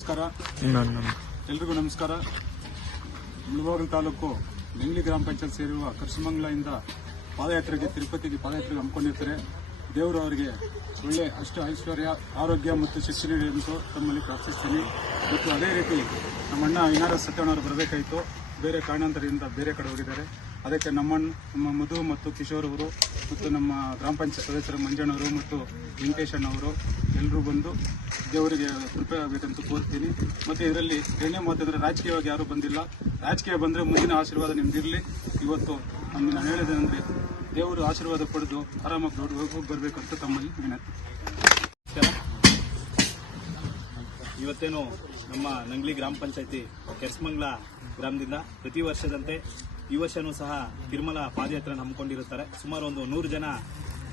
ನಮಸ್ಕಾರ. ಎಲ್ರಿಗೂ ನಮಸ್ಕಾರ. ಮುಳಬಾಗಿಲು ತಾಲೂಕು ನೆಂಗ್ಲಿ ಗ್ರಾಮ ಪಂಚಾಯತ್ ಸೇರಿರುವ ಕರ್ಸಮಂಗಲದಿಂದ ಪಾದಯಾತ್ರೆಗೆ ತಿರುಪತಿಗೆ ಪಾದಯಾತ್ರೆಗೆ ಹಮ್ಮಿಕೊಂಡಿರ್ತಾರೆ. ದೇವರು ಅವರಿಗೆ ಒಳ್ಳೆ ಅಷ್ಟು ಐಶ್ವರ್ಯ ಆರೋಗ್ಯ ಮತ್ತು ಶಿಕ್ಷಣ ನೀಡಿದಂತೂ ತಮ್ಮಲ್ಲಿ ಪ್ರಾರ್ಥಿಸ್ತೀನಿ. ಮತ್ತು ಅದೇ ರೀತಿ ನಮ್ಮ ಅಣ್ಣ ಇನಾರ ಸತ್ಯಣ್ಣವರು ಬರಬೇಕಾಯಿತು. ಬೇರೆ ಕಾರಣಾಂತರದಿಂದ ಬೇರೆ ಕಡೆ ಹೋಗಿದ್ದಾರೆ. ಅದಕ್ಕೆ ನಮ್ಮಣ್ಣ ನಮ್ಮ ಮಧು ಮತ್ತು ಕಿಶೋರ್ ಅವರು ಮತ್ತು ನಮ್ಮ ಗ್ರಾಮ ಪಂಚಾಯತ್ ಸದಸ್ಯರು ಮಂಜಣ್ಣವರು ಮತ್ತು ವೆಂಕಟೇಶಣ್ಣವರು ಎಲ್ಲರೂ ಬಂದು ದೇವರಿಗೆ ಕೃಪೆ ಆಗಬೇಕಂತ ಕೋರ್ತೀನಿ. ಮತ್ತು ಇದರಲ್ಲಿ ಮಾತು ಅಂದರೆ ರಾಜಕೀಯವಾಗಿ ಯಾರೂ ಬಂದಿಲ್ಲ. ರಾಜಕೀಯ ಬಂದರೆ ಮುಂದಿನ ಆಶೀರ್ವಾದ ನಿಮ್ದಿರಲಿ. ಇವತ್ತು ನಮಗೆ ನಾನು ಹೇಳಿದ್ದೇನೆಂದರೆ ದೇವರು ಆಶೀರ್ವಾದ ಪಡೆದು ಆರಾಮಾಗಿ ದೊಡ್ಡ ಹೋಗಿ ಬರಬೇಕಂತ ತಮ್ಮಲ್ಲಿ ವಿನಂತಿ. ಇವತ್ತೇನು ನಮ್ಮ ನಂಗ್ಲಿ ಗ್ರಾಮ ಪಂಚಾಯತಿ ಕೆರ್ಸ್ಮಂಗ್ಲ ಗ್ರಾಮದಿಂದ ಪ್ರತಿ ವರ್ಷದಂತೆ ವರ್ಷನೂ ಸಹ ತಿರುಮಲ ಪಾದಯಾತ್ರೆ ಹಮ್ಮಿಕೊಂಡಿರುತ್ತಾರೆ ಸುಮಾರು ಒಂದು ನೂರು ಜನ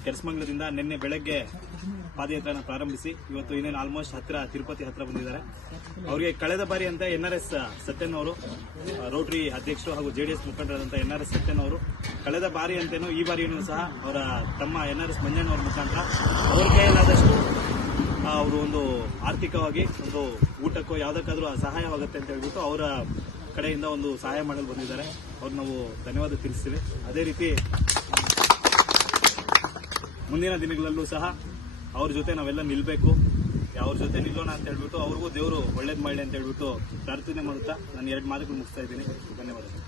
ಕೆರ್ಸ್ಮಂಗ್ಲದಿಂದ ನಿನ್ನೆ ಬೆಳಗ್ಗೆ ಪಾದಯಾತ್ರೆಯನ್ನು ಪ್ರಾರಂಭಿಸಿ ಇವತ್ತು ಇನ್ನೇನು ಆಲ್ಮೋಸ್ಟ್ ಹತ್ತಿರ ತಿರುಪತಿ ಹತ್ರ ಬಂದಿದ್ದಾರೆ. ಅವರಿಗೆ ಕಳೆದ ಬಾರಿ ಅಂತ ಎನ್ ಆರ್ ಎಸ್ ಸತ್ಯನ್ ಅವರು ರೋಟರಿ ಅಧ್ಯಕ್ಷರು ಹಾಗೂ ಜೆಡಿಎಸ್ ಮುಖಂಡರಾದಂಥ ಎನ್ ಆರ್ ಎಸ್ ಸತ್ಯನ್ ಅವರು ಕಳೆದ ಬಾರಿ ಅಂತೇನು ಈ ಬಾರಿಯೂ ಸಹ ಅವರ ತಮ್ಮ ಎನ್ ಆರ್ ಎಸ್ ಮಂಜಣ್ಣವರ ಮುಖಾಂತರ ಅವ್ರ ಕೈಯಲ್ಲಾದಷ್ಟು ಅವರು ಒಂದು ಆರ್ಥಿಕವಾಗಿ ಒಂದು ಊಟಕ್ಕೋ ಯಾವುದಕ್ಕಾದ್ರೂ ಸಹಾಯವಾಗುತ್ತೆ ಅಂತ ಹೇಳ್ಬಿಟ್ಟು ಅವರ ಕಡೆಯಿಂದ ಒಂದು ಸಹಾಯ ಮಾಡಲು ಬಂದಿದ್ದಾರೆ. ಅವ್ರು ನಾವು ಧನ್ಯವಾದ ತಿಳಿಸ್ತೀವಿ. ಅದೇ ರೀತಿ, ಮುಂದಿನ ದಿನಗಳಲ್ಲೂ ಸಹ ಅವ್ರ ಜೊತೆ ನಾವೆಲ್ಲ ನಿಲ್ಬೇಕು. ಅವ್ರ ಜೊತೆ ನಿಲ್ಲೋಣ ಅಂತ ಹೇಳ್ಬಿಟ್ಟು ಅವ್ರಿಗೂ ದೇವರು ಒಳ್ಳೇದು ಮಾಡಲಿ ಅಂತ ಹೇಳ್ಬಿಟ್ಟು ಪ್ರಾರ್ಥನೆ ಮಾಡುತ್ತಾ ನಾನು ಎರಡು ಮಾತುಗಳು ಮುಗಿಸ್ತಾ ಇದ್ದೀನಿ. ಧನ್ಯವಾದಗಳು.